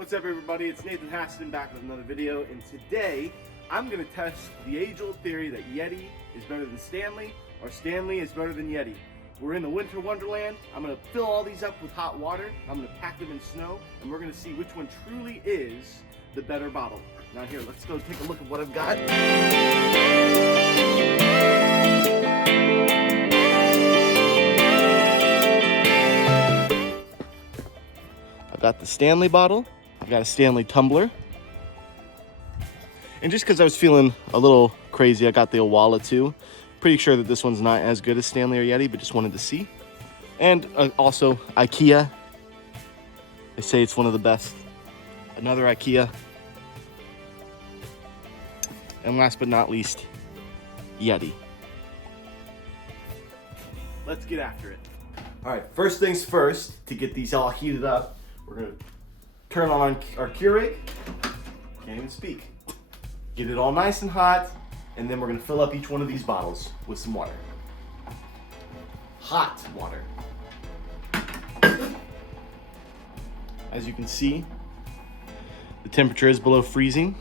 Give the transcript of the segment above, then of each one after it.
What's up everybody, it's Nathan Haston back with another video, and today I'm going to test the age-old theory that Yeti is better than Stanley, or Stanley is better than Yeti. We're in the winter wonderland. I'm going to fill all these up with hot water, I'm going to pack them in snow, and we're going to see which one truly is the better bottle. Now here, let's go take a look at what I've got. I've got the Stanley bottle, I've got a Stanley tumbler, and just because I was feeling a little crazy, I got the Owala too. Pretty sure that this one's not as good as Stanley or Yeti, but just wanted to see. And also IKEA, they say it's one of the best. Another IKEA. And last but not least, Yeti. Let's get after it. All right, first things first, to get these all heated up, we're gonna turn on our Keurig. Can't even speak. Get it all nice and hot, and then we're gonna fill up each one of these bottles with some water. Hot water. As you can see, the temperature is below freezing.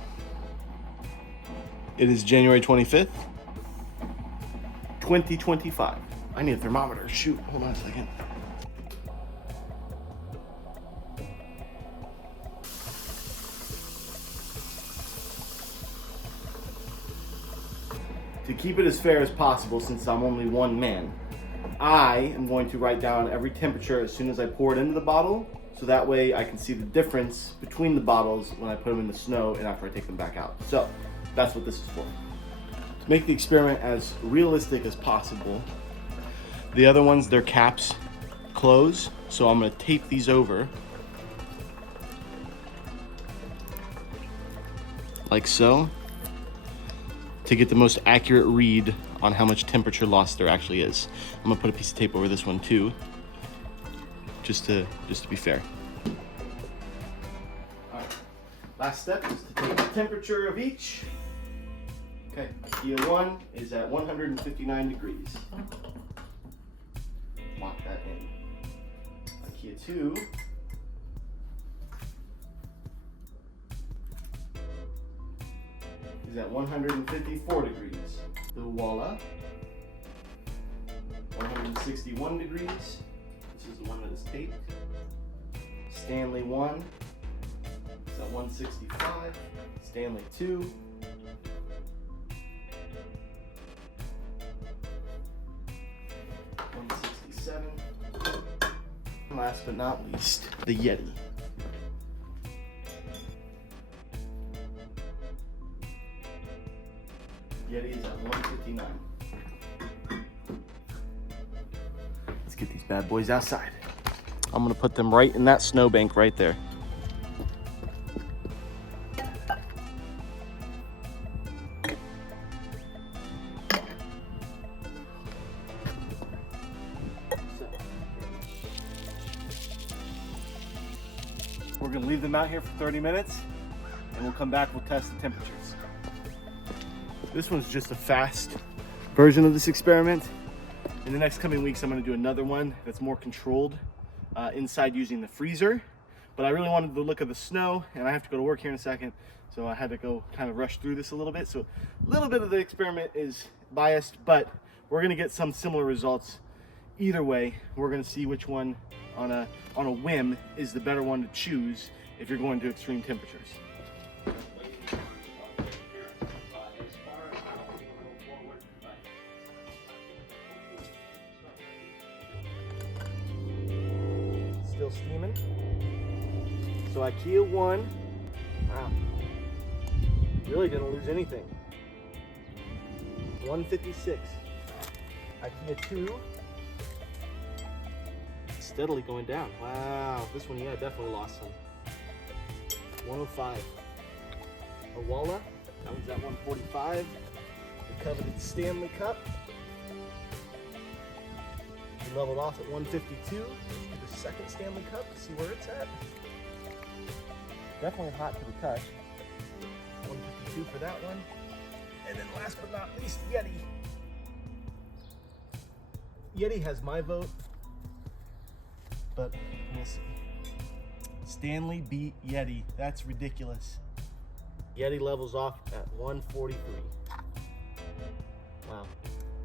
It is January 25th, 2025. I need a thermometer. Shoot, hold on a second. To keep it as fair as possible, since I'm only one man, I am going to write down every temperature as soon as I pour it into the bottle, so that way I can see the difference between the bottles when I put them in the snow and after I take them back out. So that's what this is for. To make the experiment as realistic as possible, the other ones, their caps close, so I'm going to tape these over like so, to get the most accurate read on how much temperature loss there actually is. I'm gonna put a piece of tape over this one too, just to be fair. All right. Last step is to take the temperature of each. Okay, IKEA 1 is at 159 degrees. Lock that in. IKEA 2 is at 154 degrees. The Owala, 161 degrees. This is the one that is taped. Stanley 1 is at 165. Stanley 2 167. And last but not least, the Yeti. Yeti is at 159. Let's get these bad boys outside. I'm gonna put them right in that snowbank right there. We're gonna leave them out here for 30 minutes and we'll come back, we'll test the temperatures. This one's just a fast version of this experiment. In the next coming weeks, I'm gonna do another one that's more controlled inside using the freezer. But I really wanted the look of the snow, and I have to go to work here in a second, so I had to go kind of rush through this a little bit. So a little bit of the experiment is biased, but we're gonna get some similar results. Either way, we're gonna see which one on a whim is the better one to choose if you're going to extreme temperatures. Still steaming. So IKEA 1, wow, really didn't lose anything. 156. IKEA 2, steadily going down. Wow, this one, yeah, definitely lost some. 105. Owala, that one's at 145. The coveted Stanley cup. We leveled off at 152. Let's get the second Stanley cup to see where it's at. Definitely hot to the touch. 152 for that one. And then last but not least, Yeti. Yeti has my vote, but we'll see. Stanley beat Yeti. That's ridiculous. Yeti levels off at 143. Wow.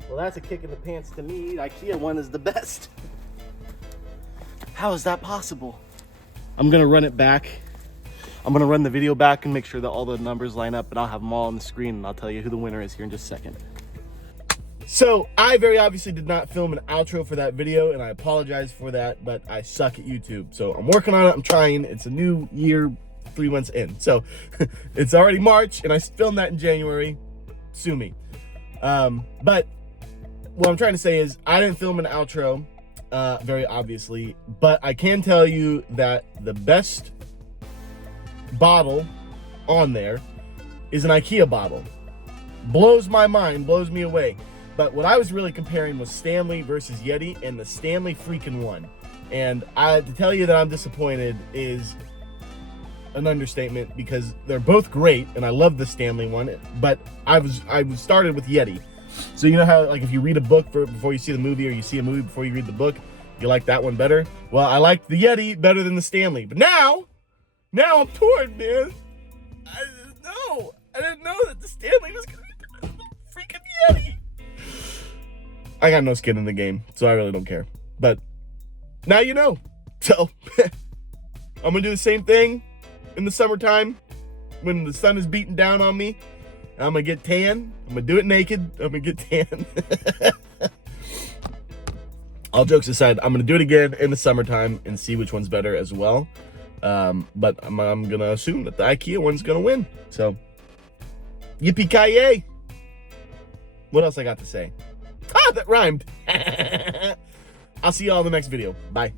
Well, that's a kick in the pants to me. IKEA one is the best. How is that possible? I'm gonna run it back. I'm gonna run the video back and make sure that all the numbers line up, but I'll have them all on the screen and I'll tell you who the winner is here in just a second. So I very obviously did not film an outro for that video, and I apologize for that, but I suck at YouTube. So I'm working on it, I'm trying. It's a new year, 3 months in. So it's already March and I filmed that in January. Sue me. But what I'm trying to say is I didn't film an outro, very obviously, but I can tell you that the best bottle on there is an IKEA bottle. Blows my mind, blows me away. But what I was really comparing was Stanley versus Yeti, and the Stanley freaking won. And to tell you that I'm disappointed is an understatement, because they're both great and I love the Stanley one, but I started with Yeti. So you know how, like, if you read a book before you see the movie, or you see a movie before you read the book, you like that one better? Well, I like the Yeti better than the Stanley. But now I'm torn, man. I didn't know that the Stanley was gonna be better than the freaking Yeti. I got no skin in the game, so I really don't care. But now you know. So I'm gonna do the same thing in the summertime when the sun is beating down on me. I'm gonna get tan. I'm gonna do it naked. I'm gonna get tan. All jokes aside, I'm gonna do it again in the summertime and see which one's better as well. But I'm gonna assume that the IKEA one's gonna win. So, yippee-ki-yay! What else I got to say? Ah, that rhymed. I'll see y'all in the next video. Bye.